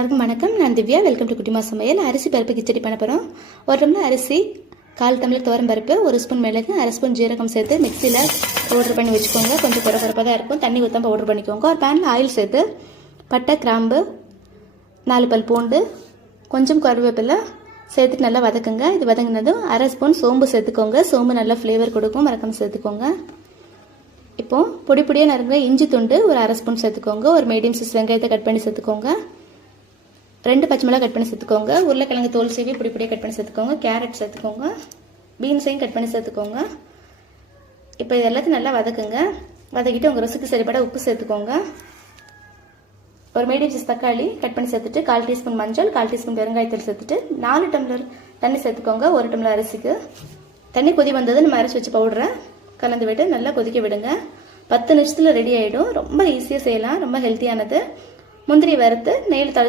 எல்லாருக்கும் வணக்கம். நான் திவ்யா. வெல்கம் டு குட்டிமா சமையல். அரிசி பருப்பு கிச்சடி பண்ண போகிறோம். ஒரு டம்ளர் அரிசி, 1/4 டம்ளர் துவரம் பருப்பு, 1 ஸ்பூன் மிளகு, 1/2 ஸ்பூன் ஜீரகம் சேர்த்து மிக்சியில் பவுடர் பண்ணி வச்சுக்கோங்க. கொஞ்சம் குறப்பாக தான் இருக்கும். தண்ணி ஊற்றாம பவுடர் பண்ணிக்கோங்க. ஒரு பேனில் ஆயில் சேர்த்து பட்டை, கிராம்பு, 4 பல் பூண்டு, கொஞ்சம் கருவேப்பிலை சேர்த்துட்டு நல்லா வதக்குங்க. இது வதங்கினதும் 1/2 ஸ்பூன் சோம்பு சேர்த்துக்கோங்க. சோம்பு நல்லா ஃப்ளேவர் கொடுக்கும். மறக்காம சேர்த்துக்கோங்க. இப்போது பொடி பொடியாக நறுங்க இஞ்சி துண்டு ஒரு 1/2 ஸ்பூன் சேர்த்துக்கோங்க. ஒரு மீடியம் சைஸ் வெங்காயத்தை கட் பண்ணி சேர்த்துக்கோங்க. 2 பச்சை மிளகாய் கட் பண்ணி சேர்த்துக்கோங்க. உருளைக்கிழங்கு தோல் சீவி பொடி பொடியாக கட் பண்ணி சேர்த்துக்கோங்க. கேரட் சேர்த்துக்கோங்க. பீன்ஸையும் கட் பண்ணி சேர்த்துக்கோங்க. இப்போ இது எல்லாத்தையும் நல்லா வதக்குங்க. வதக்கிட்டு உங்கள் ருசிக்கு சரிப்பட உப்பு சேர்த்துக்கோங்க. ஒரு மீடியம் சைஸ் தக்காளி கட் பண்ணி சேர்த்துட்டு 1/4 டீஸ்பூன் மஞ்சள், 1/4 டீஸ்பூன் பெருங்காயத்தூள் சேர்த்துட்டு 4 டம்ளர் தண்ணி சேர்த்துக்கோங்க. 1 டம்ளர் அரிசிக்கு. தண்ணி கொதி வந்தது நம்ம அரைச்சி வச்சு பவுடரை கலந்து விட்டு நல்லா கொதிக்க விடுங்க. 10 நிமிஷத்தில் ரெடி ஆகிடும். ரொம்ப ஈஸியாக செய்யலாம். ரொம்ப ஹெல்த்தியானது. முந்திரி வறுத்து நெய்யில்